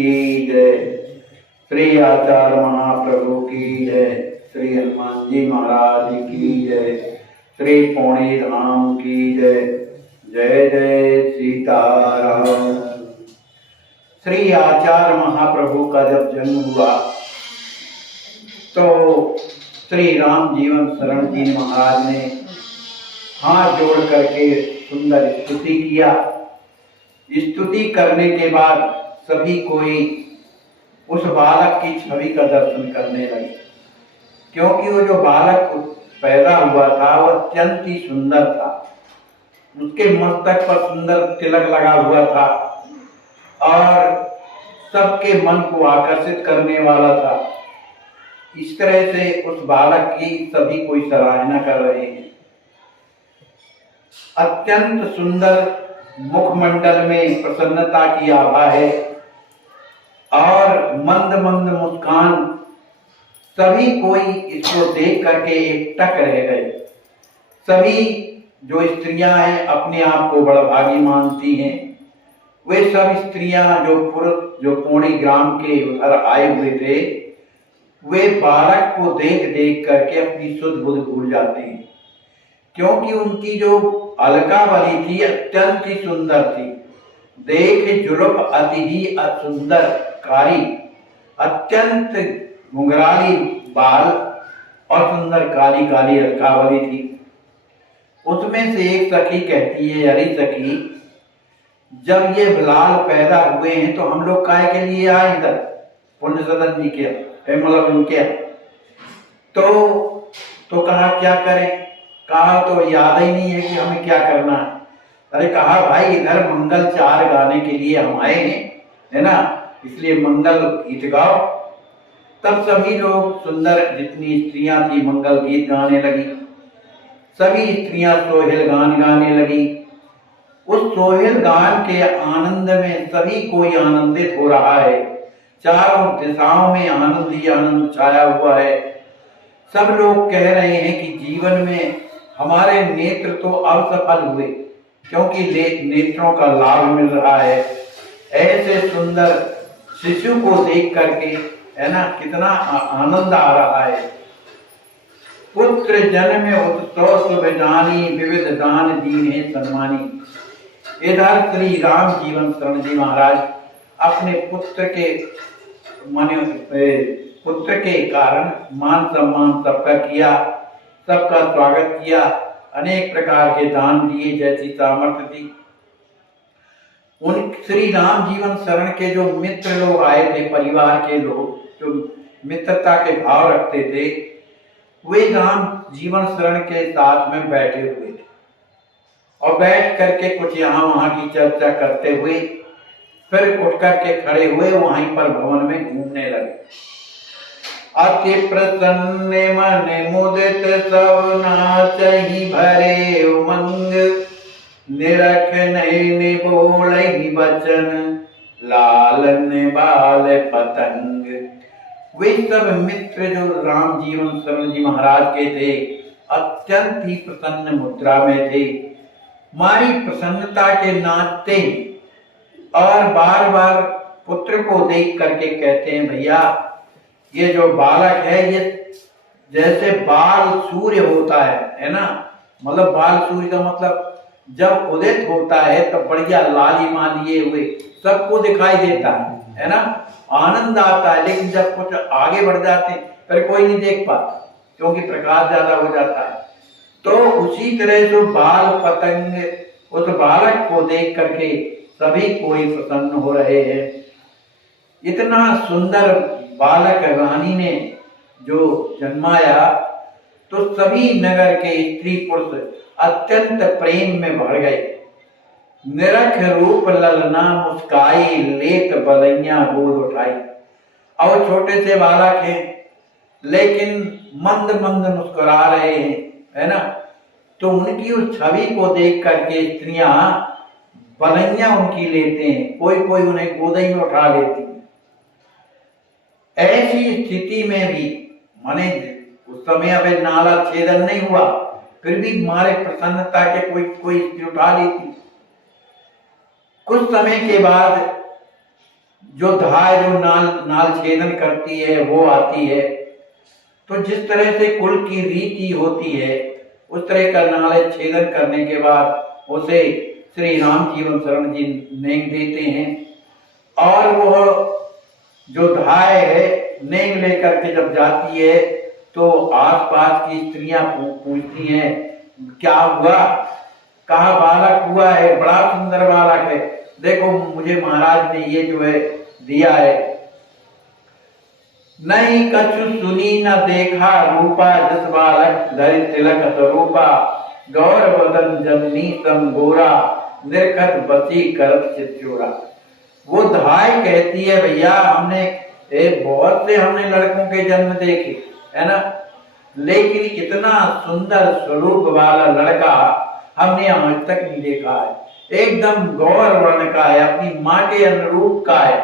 की जय। श्री आचार्य महाप्रभु की जय। श्री हनुमान जी महाराज की जय। श्री पौड़ी धाम की जय। जय जय सीताराम। श्री आचार्य महाप्रभु का जब जन्म हुआ तो श्री राम जीवन शरण जी महाराज ने हाथ जोड़ करके सुंदर स्तुति किया। स्तुति करने के बाद सभी कोई उस बालक की छवि का दर्शन करने लगे, क्योंकि वो जो बालक पैदा हुआ था वह अत्यंत ही सुंदर था। उसके मस्तक पर सुंदर तिलक लगा हुआ था और सबके मन को आकर्षित करने वाला था। इस तरह से उस बालक की सभी कोई सराहना कर रहे हैं। अत्यंत सुंदर मुखमंडल में प्रसन्नता की आभा है और मंद मंद मुस्कान। सभी कोई इसको देख करके एकटक रह गए। सभी जो स्त्रियां हैं अपने आप को बड़ा भागी मानती हैं। वे सब स्त्रियां जो पुरुष जो पौड़ी ग्राम के घर आए हुए थे, वे बालक को देख देख करके अपनी सुध बुध भूल जाते हैं, क्योंकि उनकी जो अलकावली थी अत्यंत ही सुंदर थी। देख जुलफ अति ही सुंदर कारी, अत्यंत घुंघराली बाल और सुंदर काली काली अलकावली थी। उसमें से एक सखी कहती है, अरे सखी, जब ये लाल पैदा हुए हैं तो हम लोग काहे के लिए आए इधर पुण्य सदन जी के मतलब उनके। तो कहा क्या करें। कहा तो याद ही नहीं है कि हमें क्या करना है। अरे कहा भाई इधर मंगल चार गाने के लिए हम आए हैं, है ना, इसलिए मंगल गीत गाओ। तब सभी लोग सुंदर जितनी स्त्रियां थी मंगल गीत गाने लगी। सभी स्त्रियां सोहेल गान गाने लगी। उस सोहेल गान के आनंद में सभी कोई आनंदित हो रहा है। चारों दिशाओं में आनंद ही आनंद छाया हुआ है। सब लोग कह रहे हैं कि जीवन में हमारे नेत्र तो अब सफल हुए, क्योंकि नेत्रों का लाभ मिल रहा है। ऐसे सुंदर शिशु को देख करके, है ना, कितना आनंद आ रहा है। पुत्र जन्म उत्सव शुभ जानी, विविध दान दीन सन्मानी। इधर श्री राम जीवन शरण जी महाराज अपने पुत्र के कारण मान सम्मान सबका किया, सबका स्वागत किया, अनेक प्रकार के दान दिए जैसी सामर्थ्य थी। उन श्री राम जीवन शरण के जो मित्र लोग आए थे, परिवार के लोग जो मित्रता के भाव रखते थे, वे राम जीवन शरण के साथ में बैठे हुए थे और बैठ करके कुछ यहाँ वहां की चर्चा करते हुए फिर उठ करके खड़े हुए वहीं पर भवन में घूमने लगे। अति प्रसन्न मन मुदित सब नाचहि भरे उमंग, निरख नैन बोलहि बचन, लालन बाल पतंग। वे सब मित्र जो राम जीवन शरण जी महाराज के थे अत्यंत ही प्रसन्न मुद्रा में थे। मारी प्रसन्नता के नाचते और बार बार पुत्र को देख करके कहते हैं, भैया ये जो बालक है ये जैसे बाल सूर्य होता है ना, मतलब बाल सूर्य का मतलब जब उदित होता है तब बढ़िया लालिमा लिए हुए सबको दिखाई देता है ना, आनंद आता है। लेकिन जब कुछ आगे बढ़ जाते फिर कोई नहीं देख पाता, क्योंकि प्रकाश ज्यादा हो जाता है। तो उसी तरह जो बाल पतंग उस बालक को देख करके सभी कोई प्रसन्न हो रहे हैं। इतना सुंदर बालक रानी ने जो जन्माया तो सभी नगर के स्त्री पुरुष अत्यंत प्रेम में भर गए। निरख रूप ललना मुस्काई, लेत बलैया गोद उठाई। और छोटे से बालक हैं लेकिन मंद मंद मुस्कुरा रहे हैं, है ना। तो उनकी उस छवि को देख करके स्त्रियां बलैया उनकी लेते हैं, कोई कोई उन्हें गोदई में उठा लेती है। ऐसी स्थिति में भी माने उस समय अबे नाला छेदन नहीं हुआ, फिर भी मारे प्रसन्नता के कोई कोई उठा लेती। कुछ समय के बाद जो धाय जो नाल नाल छेदन करती है वो आती है। तो जिस तरह से कुल की रीति होती है उस तरह का नाल छेदन करने के बाद उसे श्री राम जीवन शरण जी नेंग देते हैं। और वह जो धाय है नेंग लेकर के जब जाती है तो आसपास की स्त्रियां पूछती हैं क्या हुआ, कहा बालक हुआ है, बड़ा सुंदर बालक है, देखो मुझे महाराज ने ये जो है दिया है। नहीं कछु सुनी न देखा रूपा, जिस बालक धरि तिलक स्वरूपा, गौर बदन जननी समगोरा, निर्खत बसी करत चित्चोरा। वो धाय कहती है भैया हमने बहुत से हमने लड़कों के जन्म देखे है ना, लेकिन इतना सुंदर स्वरूप वाला लड़का हमने आज तक नहीं देखा है। एकदम गौर वर्ण का है, अपनी माँ के अनुरूप का है।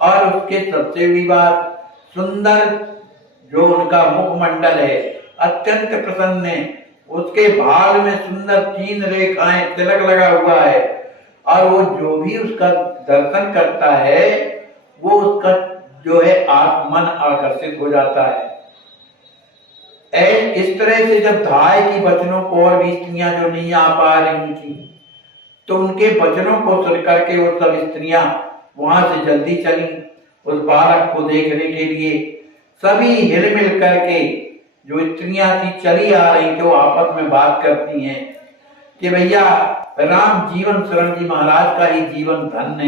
और उसके सबसे बड़ी बात सुंदर जो उनका मुखमंडल है अत्यंत प्रसन्न है, उसके भाल में सुंदर 3 रेखाएं तिलक लगा हुआ है। और वो जो भी उसका दर्शन करता है वो उसका जो है मन आकर्षित हो जाता है। इस तरह से जब धाय की वचनों को और भी स्त्रियां जो नहीं आ पा रही थी तो उनके वचनों को सुन करके वो सब स्त्रियां वहां से जल्दी चली उस बालक को देखने के लिए। सभी हिलमिल करके जो स्त्रियां थी चली आ रही थी वो आपस में बात करती हैं कि भैया राम जीवन शरण जी महाराज का ही जीवन धन्य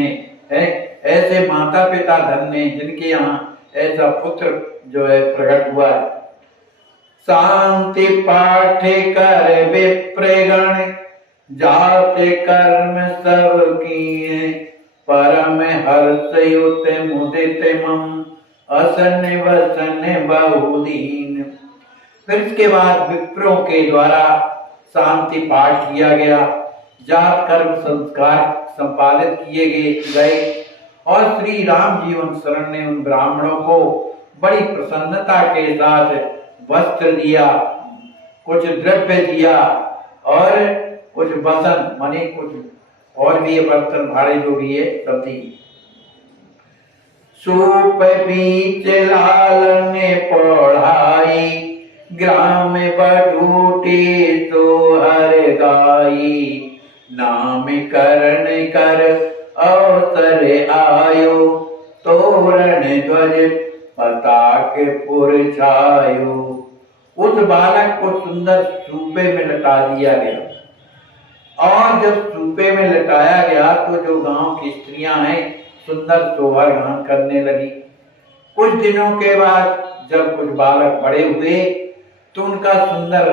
है। ऐसे माता पिता धन्य हैं जिनके यहाँ ऐसा पुत्र जो है प्रकट हुआ है। शांति पाठे कर विप्रगण, जाते कर्म सब किए, परम हर्ष युत मुदित मम, असन वसन बहुदीन। फिर इसके बाद विप्रों के द्वारा शांति पाठ किया गया, जात कर्म संस्कार संपादित किए गए और श्री राम जीवन शरण ने उन ब्राह्मणों को बड़ी प्रसन्नता के साथ वस्त्र दिया, कुछ द्रव्य दिया और कुछ बसन माने कुछ और भी बर्तन भाड़े जो भी है सब दी। सूप बीच लाल ने पढ़ाई, ग्राम बटूटी तो हर गाई, नाम करण कर अवसर आयो, तोरण ध्वज पताक पुर छायो। उस बालक को सुंदर सूपे में लटा दिया गया और जब सूपे में लटाया गया तो जो गांव की स्त्रियां हैं सुंदर सोहर गान करने लगी। कुछ दिनों के बाद जब कुछ बालक बड़े हुए तो उनका सुंदर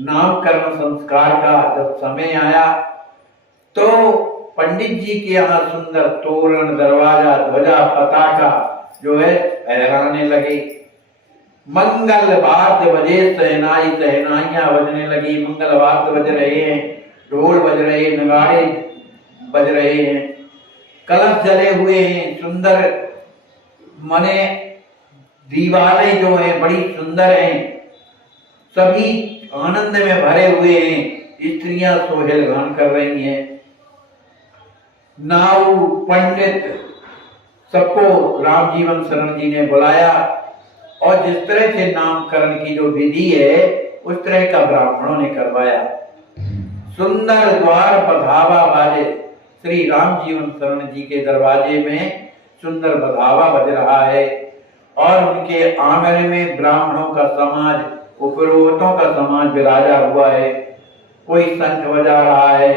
नामकरण संस्कार का जब समय आया तो पंडित जी के यहाँ सुंदर तोरण दरवाजा ध्वजा पताका जो है फहराने लगे। मंगल वाद्य बजे, सहनाई सहनाइयां बजने लगी, मंगल वाद्य बज रहे हैं, ढोल बज रहे हैं, नगाड़े बज रहे हैं, कलश जले हुए हैं, सुंदर मने दीवारें जो हैं बड़ी सुंदर हैं, सभी आनंद में भरे हुए हैं, स्त्रियां सोहेल गान कर रही हैं। नाऊ पंडित सबको राम जीवन शरण जी ने बुलाया और जिस तरह से नामकरण की जो विधि है उस तरह का ब्राह्मणों ने करवाया। सुंदर द्वार बधावा बाजे, श्री राम जीवन शरण जी के दरवाजे में सुंदर बधावा बज रहा है और उनके आंगन में ब्राह्मणों का समाज, उपरोक्तों का समाज विराजा हुआ है। कोई शंख बजा रहा है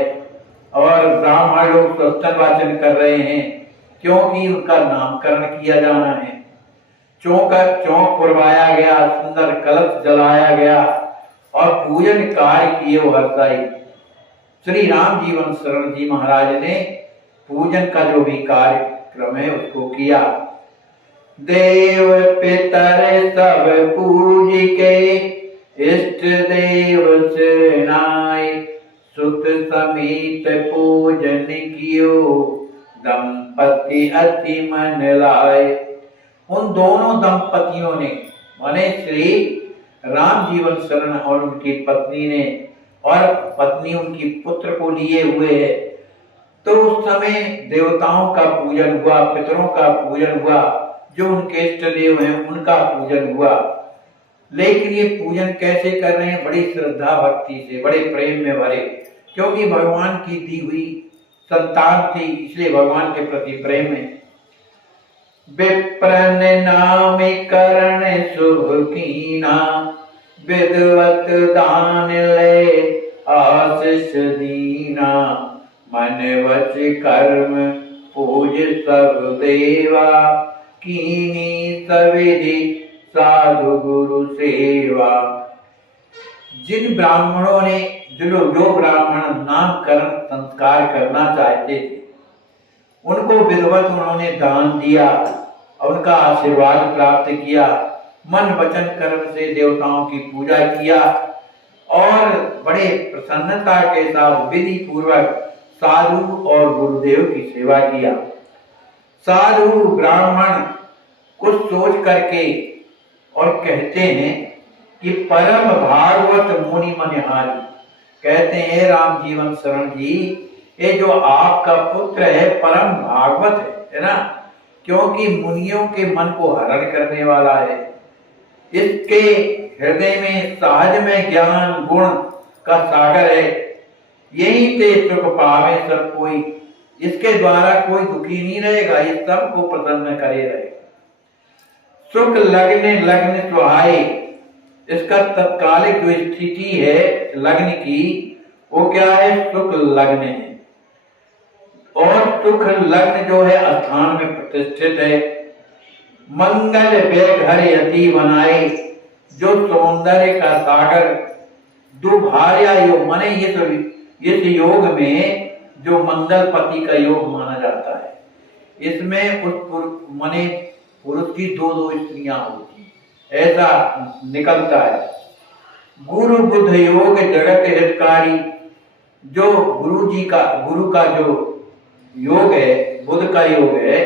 और ब्राह्मण लोग स्वस्तर वाचन कर रहे हैं क्योंकि उनका नामकरण किया जाना है। चौक पुरवाया गया, सुंदर कलश जलाया गया और पूजन कार्य किए वो हर्षाई। श्री राम जीवन शरण जी महाराज ने पूजन का जो भी कार्यक्रम है उसको किया। देव पितर सब पूज के, इष्ट देव सिरनाय, सुत समीत पूजन कियो, दंपति अति मन लाए। उन दोनों दंपतियों ने माने श्री राम जीवन शरण और उनकी पत्नी ने, और पत्नी उनकी पुत्र को लिए हुए है, तो उस समय देवताओं का पूजन हुआ, पितरों का पूजन हुआ, जो उनके इष्ट देव हैं उनका पूजन हुआ। लेकिन ये पूजन कैसे कर रहे हैं? बड़ी श्रद्धा भक्ति से, बड़े प्रेम में भरे, क्योंकि भगवान की दी हुई संतान थी, इसलिए भगवान के प्रति प्रेम है। विप्रन नाम करण शुभ कीना, विदवत दान ले आशीष दीना, मन वच कर्म पूज सब देवा, कीनी सविधि साधु गुरु सेवा। जिन ब्राह्मणों ने जो ब्राह्मण नामकरण संस्कार करना चाहते थे, उनको विधिवत उन्होंने दान दिया और उनका आशीर्वाद प्राप्त किया, मन वचन कर्म से देवताओं की पूजा किया और बड़े प्रसन्नता के साथ विधि पूर्वक साधु और गुरुदेव की सेवा किया। साधु ब्राह्मण कुछ सोच करके और कहते हैं कि परम भागवत मुनि मनिहारी, कहते हैं राम जीवन शरण जी, ये जो आपका पुत्र है परम भागवत है ना, क्योंकि मुनियों के मन को हरण करने वाला है। इसके हृदय में सहज में ज्ञान गुण का सागर है, यही से सुख पावे सब कोई, इसके द्वारा कोई दुखी नहीं रहेगा, ये सबको प्रसन्न करे रहेगा। सुख लगने लग्न सुहाए, इसका तत्कालिक जो स्थिति है लग्न की, वो क्या है? सुख लग्न है। और सुख लग्न जो है स्थान में प्रतिष्ठित है। मंगल बेघर यति बनाए, जो सौंदर्य का सागर दुभार्या योग, माने इस योग में जो मंगलपति का योग माना जाता है, इसमें उस माने पुरुष की दो स्त्रियां होती, ऐसा निकलता है। गुरु बुध योग जगत हितकारी, जो गुरु का जो योग है, बुध का योग है,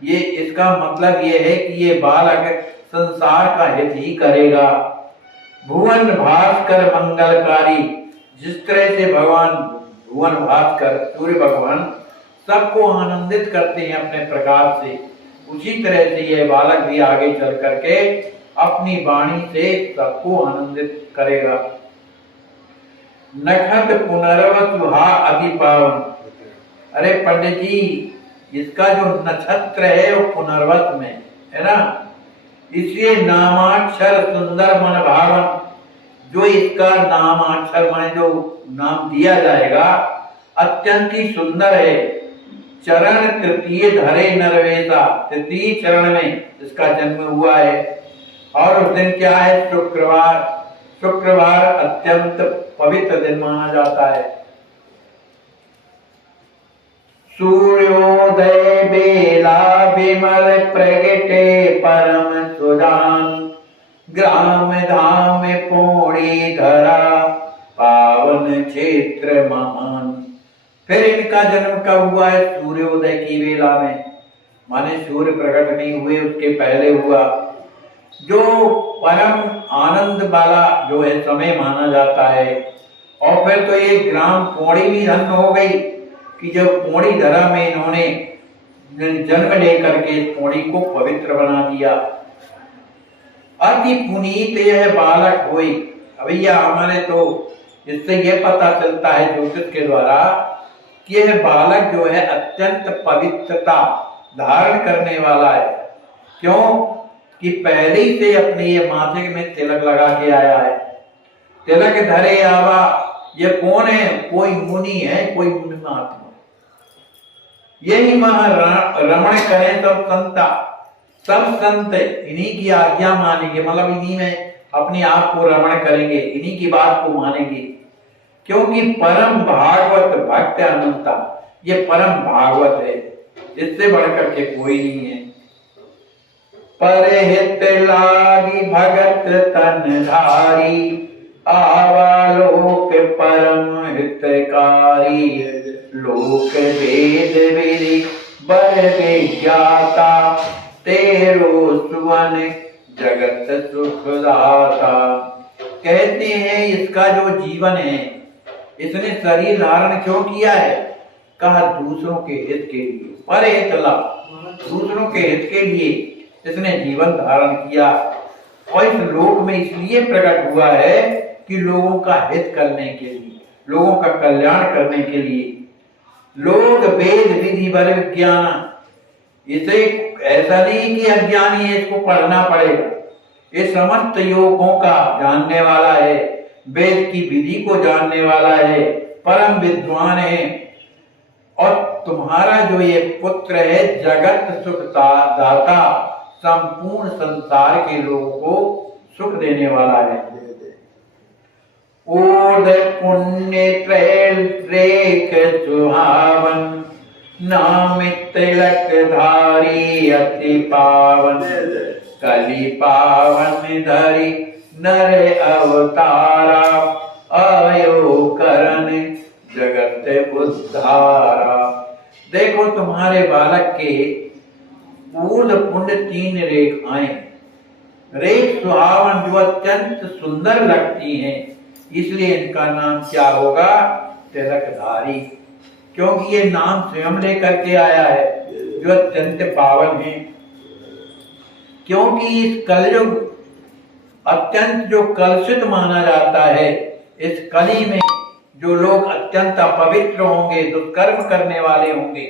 ये इसका मतलब ये है कि ये बालक संसार का हित ही करेगा। भुवन भास्कर मंगलकारी, जिस तरह से भगवान भुवन भास्कर सूर्य भगवान सबको आनंदित करते हैं अपने प्रकाश से, उसी तरह से यह बालक भी आगे चल करके अपनी वाणी से सबको आनंदित करेगा। नखत पुनर्वसु हा अति पावन, अरे पंडित जी, इसका जो नक्षत्र है वो पुनर्वत में है ना, इसलिए नामाक्षर सुंदर मन भावन, जो इसका नामाक्षर माने जो नाम दिया जाएगा अत्यंत ही सुंदर है। चरण तृतीय धरे नरवेदा, तृतीय चरण में इसका जन्म हुआ है। और उस दिन क्या है? शुक्रवार। शुक्रवार अत्यंत पवित्र दिन माना जाता है। सूर्योदय बेला विमल प्रगटे परम सुजान, ग्राम धाम पौड़ी धरा पावन क्षेत्र महान। फिर इनका जन्म कब हुआ है? सूर्योदय की वेला में, माने सूर्य प्रकट नहीं हुए उसके पहले हुआ, जो परम आनंद वाला जो है समय माना जाता है। और फिर तो ये ग्राम पौड़ी भी धन्य हो गई कि जब पौड़ी धरा में इन्होंने जन्म लेकर के इस पौड़ी को पवित्र बना दिया। अति पुनीत यह बालक हुई। भैया हमारे तो इससे यह पता चलता है ज्योतिष के द्वारा कि यह बालक जो है अत्यंत पवित्रता धारण करने वाला है। क्यों? कि पहले ही से अपने ये माथे में तिलक लगा के आया है। तिलक धरे आवा, ये कौन है? कोई मुनि है, कोई मुनि महात्मा। यही रमण करें सब संता, सब संत इन्हीं की आज्ञा मानेंगे, मतलब इन्हीं में अपने आप को रमण करेंगे, इन्हीं की बात को मानेंगे। क्योंकि परम भागवत भक्त अनंता, ये परम भागवत है, इससे बढ़कर के कोई नहीं है। परहित लागी भगत तन धारी, आवालोक परम हितकारी, लोक वेद विधि बर विज्ञाता, तेरो सुवन जगत सुखदाता। कहते हैं इसका जो जीवन है, इसने शरीर धारण क्यों किया है? कहा दूसरों के हित के लिए, पर हित लाभ, दूसरों के हित के लिए इसने जीवन धारण किया और इस लोक में इसलिए प्रकट हुआ है कि लोगों का हित करने के लिए, लोगों का कल्याण करने के लिए। लोग वेद विधि वर विज्ञान, इसे ऐसा नहीं कि अज्ञानी है इसको पढ़ना पड़ेगा, ये समस्त योगों का जानने वाला है, वेद की विधि को जानने वाला है, परम विद्वान है। और तुम्हारा जो ये पुत्र है जगत सुख दाता, संपूर्ण संसार के लोगों को सुख देने वाला है। ओद पुण्य रेख सुहावन, नाम तिलक धारी अति पावन, कली पावन धरी नर अवतारा, आयो करन जगत उद्धारा। देखो तुम्हारे बालक के ऊर्ध पुण्य 3 रेखाएं, रेख सुहावन जो अत्यंत सुंदर लगती हैं, इसलिए इनका नाम क्या होगा? तिलकधारी, क्योंकि ये नाम स्वयं लेकर के आया है जो अत्यंत पावन है। क्योंकि इस कलयुग अत्यंत जो कलुषित माना जाता है, इस कली में जो लोग अत्यंत अपवित्र होंगे, दुष्कर्म करने वाले होंगे,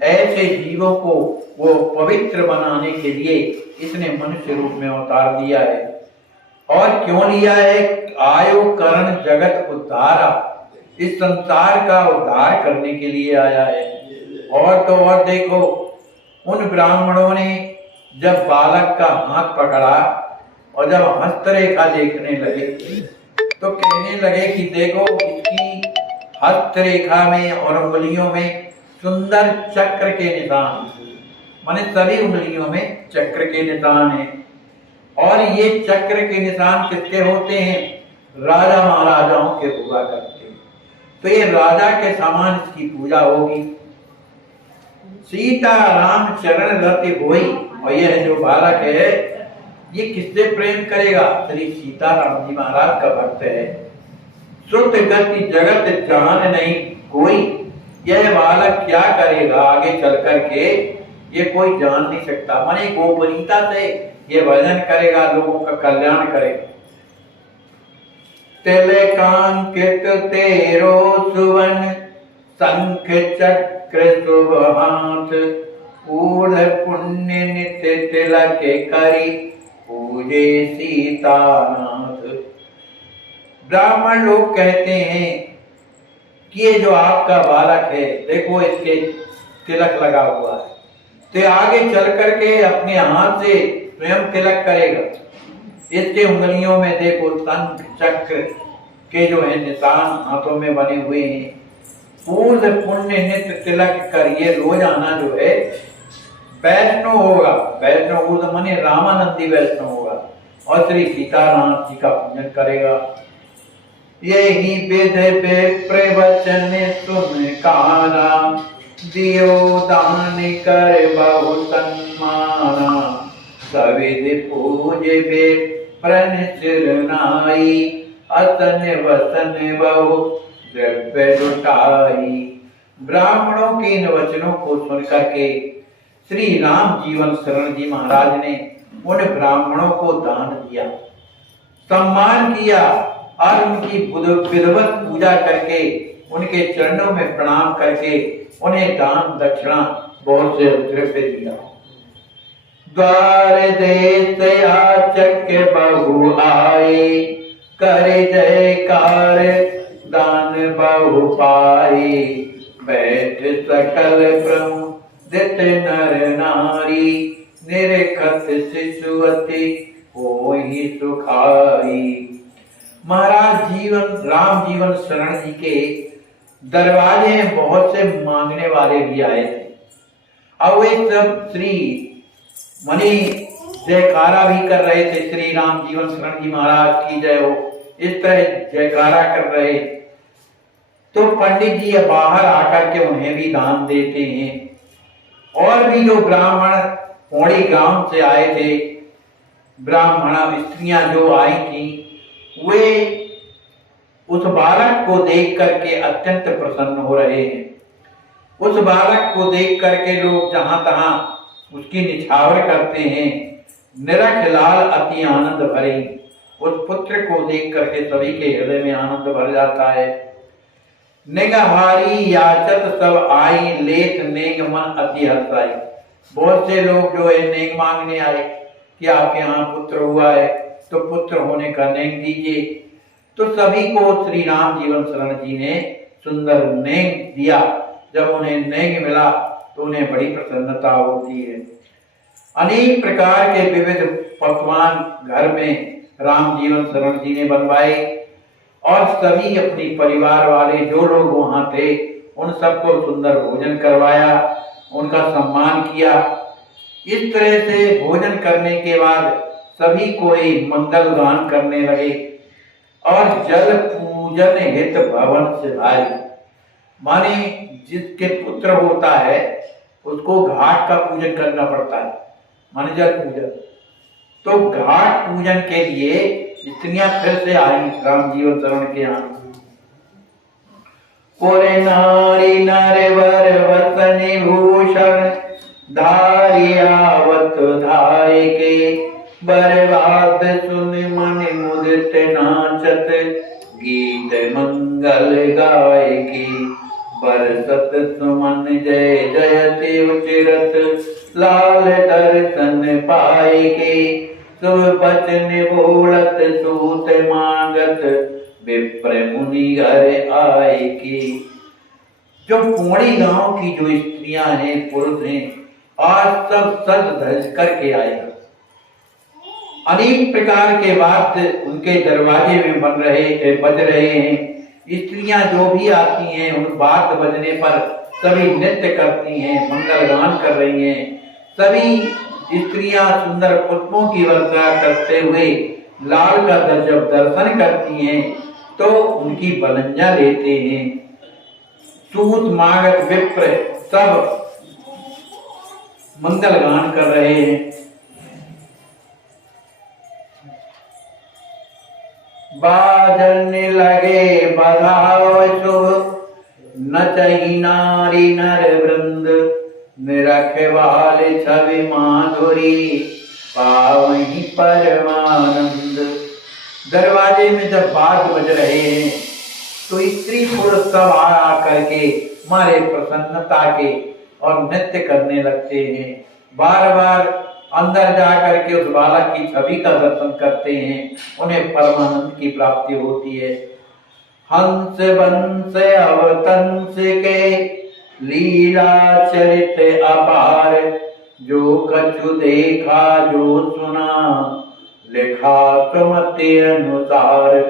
ऐसे जीवों को वो पवित्र बनाने के लिए इसने मनुष्य रूप में अवतार लिया है। और क्यों लिया है? आयो करण जगत उद्धारा, इस संसार का उद्धार करने के लिए आया है। और तो और देखो, उन ब्राह्मणों ने जब बालक का हाथ पकड़ा और जब हस्तरेखा देखने लगे तो कहने लगे कि देखो इसकी हस्तरेखा में और उंगलियों में सुंदर चक्र के निशान, माने सभी उंगलियों में चक्र के निशान हैं। और ये चक्र के निशान किसके होते हैं? राजा महाराजाओं के हुआ करते हैं। तो ये राजा के समान इसकी पूजा होगी। सीता राम चरण रति होई, और यह जो बालक है ये किससे प्रेम करेगा? श्री सीता राम जी महाराज का भक्त है। श्रुत गति जगत जान नहीं कोई, यह बालक क्या करेगा आगे चल करके ये कोई जान नहीं सकता। माने गोपनीयता से ये भजन करेगा, लोगों का कल्याण करेगा। तिलकांकित तेरो सुवन, शंख चक्र शुभ हाथ, ऊर्ध पुण्य नित्य तिलक करी, पूजे सीतानाथ। ब्राह्मण लोग कहते हैं कि ये जो आपका बालक है, देखो इसके तिलक लगा हुआ है, तो आगे चल करके अपने हाथ से स्वयं तिलक करेगा। इसके उंगलियों में देखो शंख चक्र के जो है निशान हाथों में बने हुए हैं। पूर्ण पुण्य नित्य तिलक करिए, रोजाना जो है वैष्णव होगा, वैष्णव माने रामानंदी वैष्णव होगा और श्री सीताराम जी का पूजन करेगा। यही विध प्रवचन सुन काना, दियो दान कर बहु सम्माना, सविधि पूजे वे प्रण सिरनाई, असन वसन बहु द्रव्य लुटाई। ब्राह्मणों के इन वचनों को सुनकर के श्री राम जीवन शरण जी महाराज ने उन ब्राह्मणों को दान दिया, सम्मान किया और उनकी विधिवत पूजा करके, उनके चरणों में प्रणाम करके उन्हें दान दक्षिणा बहुत से द्रव्य दिया। द्वार देश याचक बहु आए, करे जयकार दान बहु पाए, बैठ सकल प्रमुदित नर नारी, निरखत शिशुवती होई सुखाई। महाराज राम जीवन शरण जी के दरवाजे में बहुत से मांगने वाले भी आए थे, और वे सब श्री मणि जयकारा भी कर रहे थे, श्री राम जीवन शरण जी महाराज की जय हो, इस तरह जयकारा कर रहे। तो पंडित जी बाहर आकर के उन्हें भी दान देते हैं। और भी जो ब्राह्मण पौड़ी गांव से आए थे, ब्राह्मणा स्त्रियां जो आई थी, वे उस बालक को देख करके अत्यंत प्रसन्न हो रहे हैं। उस बालक को देख करके लोग जहां तहां उसकी निछावर करते हैं। निरख लाल अति आनंद भरी, उस पुत्र को देख करके सभी के हृदय में आनंद भर जाता है। निगहारी याचत सब आई, लेत नेग मन अति हर्षाई। बहुत से लोग जो है नेग मांगने आए कि आपके यहाँ पुत्र हुआ है तो पुत्र होने का नेग दीजिए। तो सभी को श्री राम जीवन शरण जी ने सुंदर नेग दिया। जब उन्हें नेग मिला तो उन्हें बड़ी प्रसन्नता होती है। अनेक प्रकार के विविध पकवान घर में राम जीवन शरण जी ने बनवाए और सभी अपनी परिवार वाले जो लोग वहां थे उन सबको सुंदर भोजन करवाया, उनका सम्मान किया। इस तरह से भोजन करने के बाद सभी कोई मंगल गान करने लगे और जल पूजन हित भवन से भाई, माने जिसके पुत्र होता है उसको घाट का पूजन करना पड़ता है, माने जल पूजन। तो घाट पूजन के लिए स्त्रियां फिर से आई राम जीवन शरण के यहाँ। पुरे नारी नर वर वसन भूषण, धारियावत धाय के बर्बाद सुन मन मुदित नाचत, गीत मंगल गाय के बरसत सुमन जय जयति उचिरत, लाल दर्शन पाए के शुभ बचन बोलत सूत मांगत, विप्र मुनि घर आए के। जो पुणे गांव की जो स्त्रियां हैं पुरुष हैं आज सब सज धज करके आए। अनेक प्रकार के वाद्य उनके दरवाजे में बज रहे हैं। स्त्रियां जो भी आती हैं उन वाद्य बजने पर सभी नृत्य करती हैं, मंगल गान कर रही हैं। सभी स्त्रियां सुंदर पुष्पों की वर्षा करते हुए लाल का जब दर्शन करती हैं तो उनकी बलंजा लेते हैं। सूत मागत विप्र सब मंगल गान कर रहे हैं। बाजन लगे बधाओ शुभ, नचहि नारी नर वृंद, निरखवाल छवि माधुरी, पावहि परमानंद। दरवाजे में जब बाज बज रहे हैं तो स्त्री पुरुष सब आ करके मारे प्रसन्नता के और नृत्य करने लगते हैं। बार बार अंदर जा करके उस बालक की छवि का दर्शन करते हैं, उन्हें परमानंद की प्राप्ति होती है। हंस बंस अवतंस के लीला चरित अपार, जो कछु देखा जो सुना, लिखा सुमति अनुसार।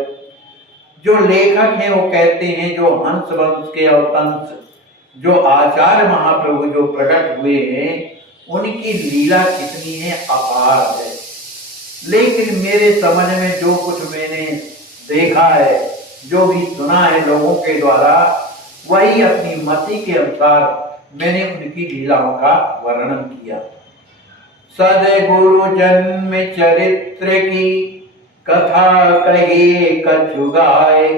जो लेखक हैं वो कहते हैं जो हंस वंश के अवतंस जो आचार्य महाप्रभु जो प्रकट हुए हैं उनकी लीला कितनी है, अपार है। लेकिन मेरे समझ में जो कुछ मैंने देखा है, जो भी सुना है लोगों के द्वारा, वही अपनी मति के अनुसार मैंने उनकी लीलाओं का वर्णन किया। सदगुरु जन्म चरित्र की कथा कही कछु गाय,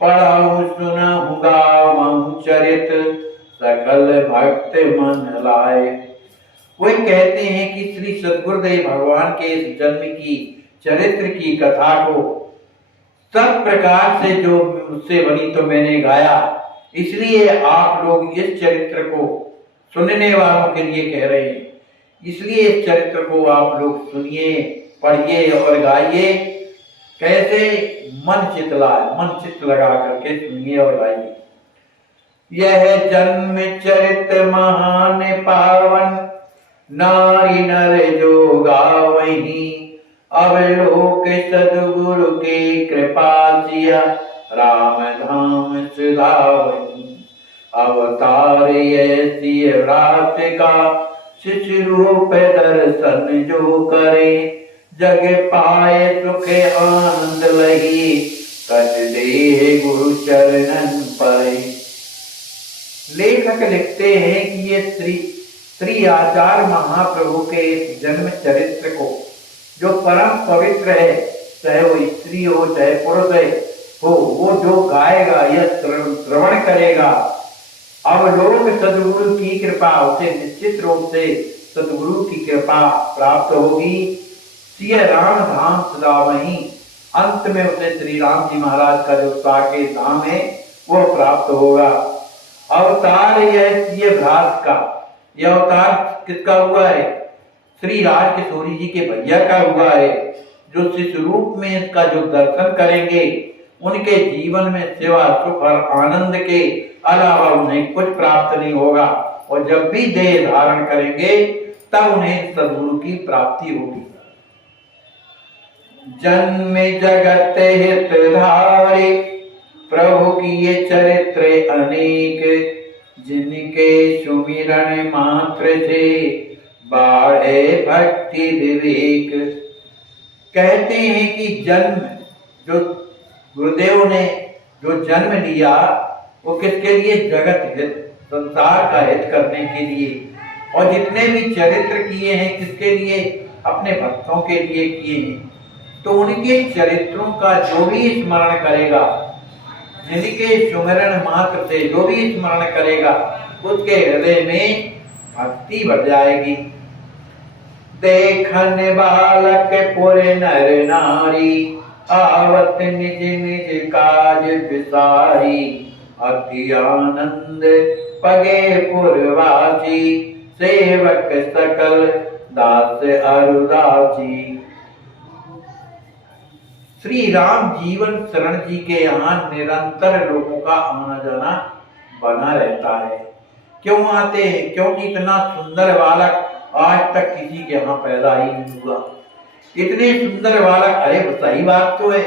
पढ़ाऊं सुनहु गावहु चरित, सकल भक्त मन लाए। वे कहते हैं कि श्री सद्गुरुदेव भगवान के इस जन्म की चरित्र की कथा को सब प्रकार से जो मुझसे बनी तो मैंने गाया, इसलिए आप लोग इस चरित्र को सुनने वालों के लिए कह रहे हैं। इसलिए इस चरित्र को आप लोग सुनिए, पढ़िए और गाइए। कैसे मन चित्त लगा करके सुनिए और गाइए। यह जन्म चरित्र महान पावन, नारी नर जो गावहीं, अवलोक सद्गुरु की कृपा सिया, राम धाम सुधावहीं। अवतार ऐसी रात का शिशु रूप दर्शन जो करे, जग पाए सुख आनंद लही, कट दे गुरु चरणन पाए। लेखक लिखते हैं कि ये श्री आचार्य महाप्रभु के इस जन्म चरित्र को जो परम पवित्र है, चाहे वो स्त्री हो चाहे पुरुष हो, वो जो गाएगा या श्रवण करेगा अब लोग सदगुरु की कृपा, उसे निश्चित रूप से सदगुरु की कृपा प्राप्त होगी। सिय राम धाम सदा वहीं, अंत में उसे श्री राम जी महाराज का जो साकेत धाम है वो प्राप्त होगा। अवतार यह भ्रात का, यह अवतार किसका हुआ है? श्री राज किशोरी जी के भैया का हुआ है। जो शिशु रूप में इसका जो दर्शन करेंगे उनके जीवन में सेवा सुख और आनंद के अलावा उन्हें कुछ प्राप्त नहीं होगा, और जब भी देह धारण करेंगे तब उन्हें सद्गुरु की प्राप्ति होगी। जन्म जगत हित धारे, प्रभु की ये चरित्र अनेक, जिनके सुमिरन मात्र से बाढ़े भक्ति विवेक। कहते हैं कि जन्म, जो गुरुदेव ने जो जन्म लिया वो किसके लिए? जगत हित, संसार का हित करने के लिए। और जितने भी चरित्र किए हैं किसके लिए? अपने भक्तों के लिए किए हैं। तो उनके चरित्रों का जो भी स्मरण करेगा, जिनके सुमिरन मात्र से जो भी स्मरण करेगा, उसके हृदय में भक्ति बढ़ जाएगी। देखन बालक पुर नर नारी, आवत निज निज काज विसारी, अति आनंद पगे पुरवासी, सेवक सकल दास अरुदासी। श्री राम जीवन शरण जी के यहाँ निरंतर लोगों का आना जाना बना रहता है। क्यों आते हैं? क्योंकि इतना सुंदर बालक आज तक किसी के यहाँ पैदा ही नहीं हुआ। इतने सुंदर बालक, अरे सही बात तो है,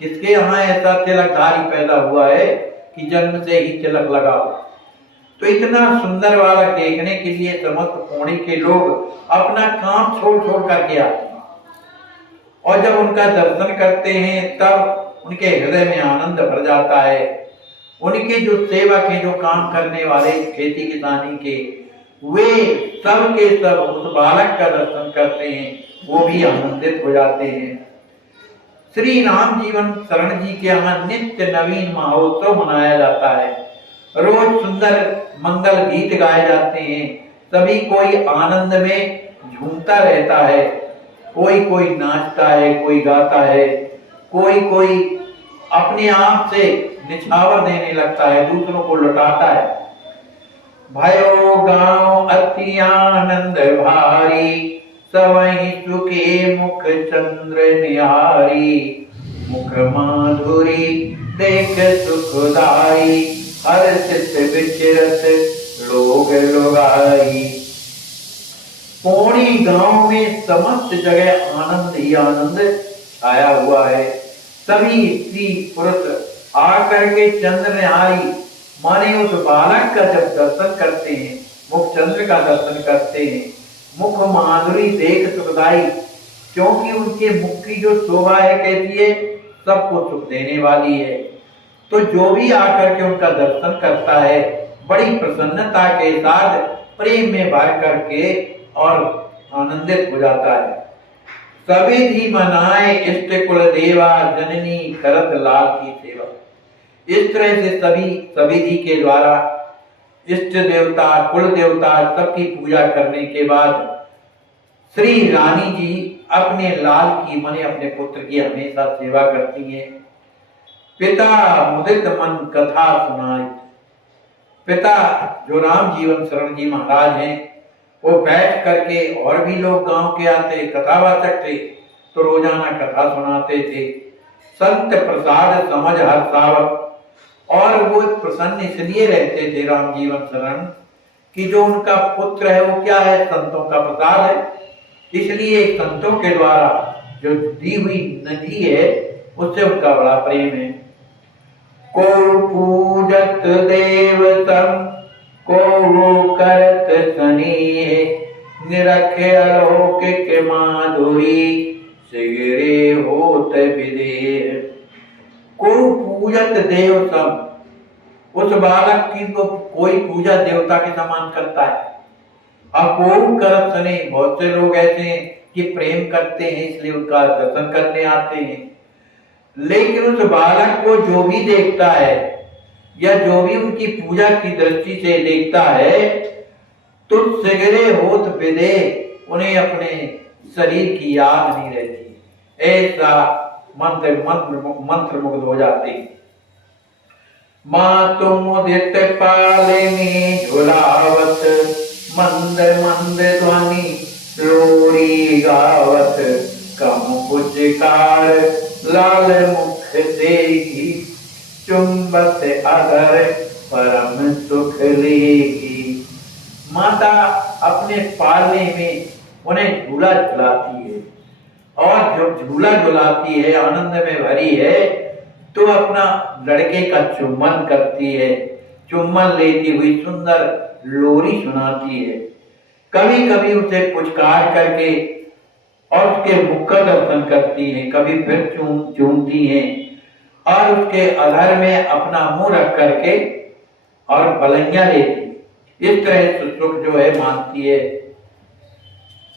किसके यहाँ ऐसा तिलकधारी पैदा हुआ है कि जन्म से ही तिलक लगा हो। तो इतना सुंदर बालक देखने के लिए समस्त कोणी के लोग अपना काम छोड़ छोड़ करके आते हैं, और जब उनका दर्शन करते हैं तब उनके हृदय में आनंद भर जाता है। उनके जो सेवक हैं, जो काम करने वाले खेती किसानी के, वे सब के सब उस बालक का दर्शन करते हैं, वो भी आनंदित हो जाते हैं। श्री राम जीवन शरण जी के यहाँ नित्य नवीन महोत्सव मनाया जाता है। रोज सुंदर मंगल गीत गाए जाते हैं। सभी कोई आनंद में झूमता रहता है। कोई कोई नाचता है, कोई गाता है, कोई कोई अपने आप से निछावर देने लगता है, दूसरों को लुटाता है। भयो गाँव अति आनंद भारी, सवहि सुखे मुख चंद्र निहारी, मुख माधुरी देख सुखदाई, हर्षित विचरत लोग लोगाई। पौड़ी गांव में समस्त जगह आनंद ही आनंद छाया हुआ है। सभी स्त्री पुरुष आकर के चंद्र निहारी माने उस बालक का जब दर्शन करते हैं, मुख चंद्र का दर्शन करते हैं, मुख माधुरी देख सुखदाई, क्योंकि उनके मुख की जो शोभा है कैसी है? सबको सुख देने वाली है। तो जो भी आकर के उनका दर्शन करता है बड़ी प्रसन्नता के साथ प्रेम में भर करके और आनंदित हो जाता है। सभी भी मनाए इष्ट कुल देवा, जननी करत लाल की सेवा। इस तरह से सभी जी के द्वारा इष्ट देवता, कुल देवता सबकी पूजा करने के बाद श्री रानी जी अपने लाल की माने अपने पुत्र की हमेशा सेवा करती हैं। पिता मुदित मन कथा सुनाए। पिता जो राम जीवन शरण जी महाराज हैं, वो बैठ करके, और भी लोग गांव के आते, कथावाचक थे, तो रोजाना कथा सुनाते थे। संत प्रसाद समझ हर्षावत, और वो प्रसन्न इसलिए रहते थे राम जीवन शरण कि जो उनका पुत्र है वो क्या है? संतों का प्रसाद है। इसलिए संतों के द्वारा जो दी हुई नदी है उससे उनका बड़ा प्रेम है। को पूजत देवतम, को करत स्नेह, निरखे अलौकिक माधुरी, सिगरे होत विदेह। को पूजत देवतम, उस बालक की तो कोई पूजा देवता के समान करता है। अब को करत स्नेह, बहुत से लोग ऐसे हैं कि प्रेम करते हैं इसलिए उनका दर्शन करने आते हैं, लेकिन उस बालक को जो भी देखता है, या जो भी उनकी पूजा की दृष्टि से देखता है, तुझ सगरे होत विदे, उन्हें अपने शरीर की याद नहीं रहती। ऐसा मंत्र मुग्ध हो जाते। माँ तुम उदित पालिनी झुलावत, मंद मंद ध्वनि लोरी गावत, कम पुचकार लाल मुख देगी, चुंबत अधर परम सुख लेगी। माता अपने पालने में उन्हें झूला झुलाती है, और जब झूला झुलाती है, आनंद में भरी है, तो अपना लड़के का चुम्बन करती है, चुम्बन लेती हुई सुंदर लोरी सुनाती है। कभी कभी उसे पुचकार करके और उसके मुख का दर्शन करती है, कभी फिर चूमती है, और उसके अधर में अपना मुंह रख करके और बलैया लेती। इस तरह से सुख जो है मानती है।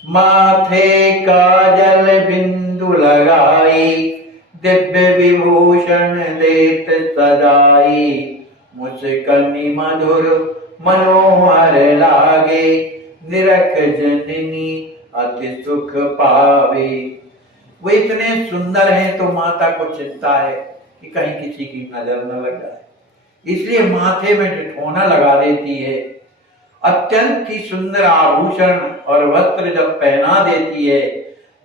माथे काजल बिंदु लगाई, दिव्य विभूषण देत सजाई, मुस्कनि मधुर मनोहर लागे, निरख जननी अति सुख पावे। वो इतने सुंदर हैं तो माता को चिंता है कि कहीं किसी की नजर न लग जाए, इसलिए माथे में ठिठोना लगा देती है। अत्यंत ही सुंदर आभूषण और वस्त्र जब पहना देती है,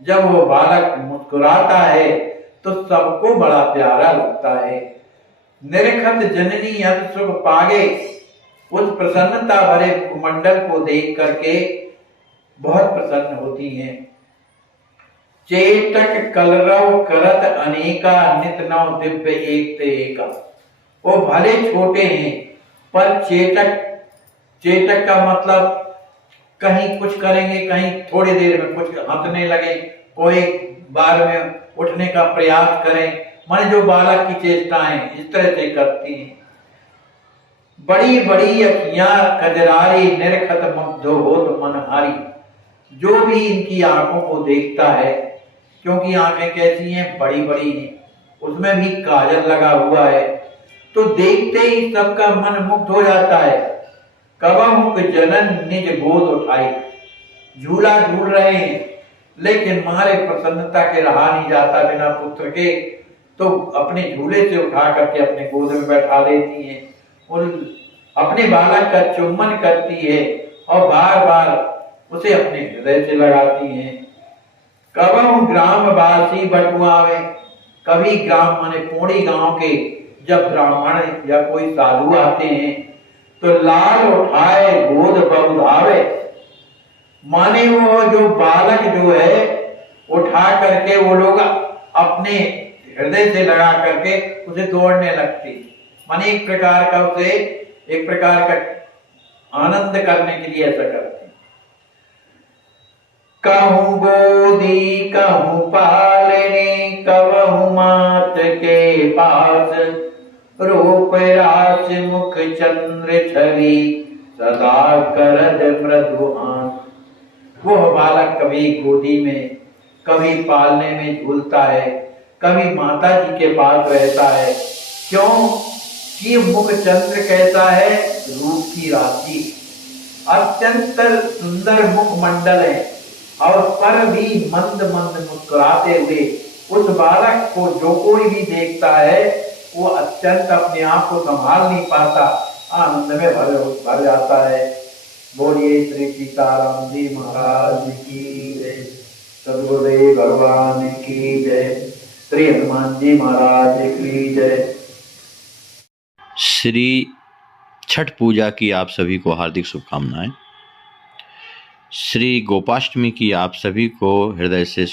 जब वो बालक मुस्कुराता है तो सबको बड़ा प्यारा लगता है। निरखत जननी यद सुख पागे, उस प्रसन्नता भरे कुमंडल को देख करके बहुत प्रसन्न होती हैं। चेतक कलरव करत अनेका, नित नव दिव्य एक ते एका। वो भले छोटे हैं पर चेतक का मतलब कहीं कुछ करेंगे, कहीं थोड़ी देर में कुछ हंसने लगे, कोई बार में उठने का प्रयास करें, मन जो बालक की चेष्टाएं इस तरह से करती हैं। बड़ी बड़ी अखियां कजरारी, निरखत मुग्ध होत मनहारी। जो भी इनकी आंखों को देखता है, क्योंकि आंखें कैसी हैं, बड़ी बड़ी हैं, उसमें भी काजल लगा हुआ है, तो देखते ही सबका मन मुग्ध हो जाता है। कबहुक जनन निज गोद उठाई, झूला झूल रहे हैं लेकिन मारे प्रसन्नता के रहा नहीं जाता बिना पुत्र के, तो अपने झूले से उठा करके अपने गोद में बैठा लेती हैं और अपने बालक का चुम्बन करती है और बार बार उसे अपने हृदय से लगाती हैं। कबहु ग्रामवासी बटुआवे, कभी ग्राम माने पौड़ी गांव के जब ब्राह्मण या कोई साधु आते हैं तो लाल उठाए गोद बहुधावे, माने वो जो बालक जो है उठा करके वो लोग अपने हृदय से लगा करके उसे दौड़ने लगती, माने एक प्रकार का आनंद करने के लिए ऐसा करते। कहूँ गोदी कहूँ पालने, कबहु मात के पास, रूप रास मुख चंद्र छवि, सदा करद मृदुहास। वो बालक कभी गोदी में, कभी पालने में झूलता है, कभी माता जी के पास रहता है। क्यों कि मुख चंद्र कैसा है, रूप की राशि, अत्यंत सुंदर मुख मंडल है, और पर भी मंद मंद मुस्कुराते हुए उस बालक को जो कोई भी देखता है वो अत्यंत अपने आप को संभाल नहीं पाता, आनंद में भर जाता है। बोलिए श्री सीताराम जी महाराज की जय, सद्गुरुदेव भगवान की जय, श्री हनुमान जी महाराज की जय। श्री छठ पूजा की आप सभी को हार्दिक शुभकामनाएं। श्री गोपाष्टमी की आप सभी को हृदय से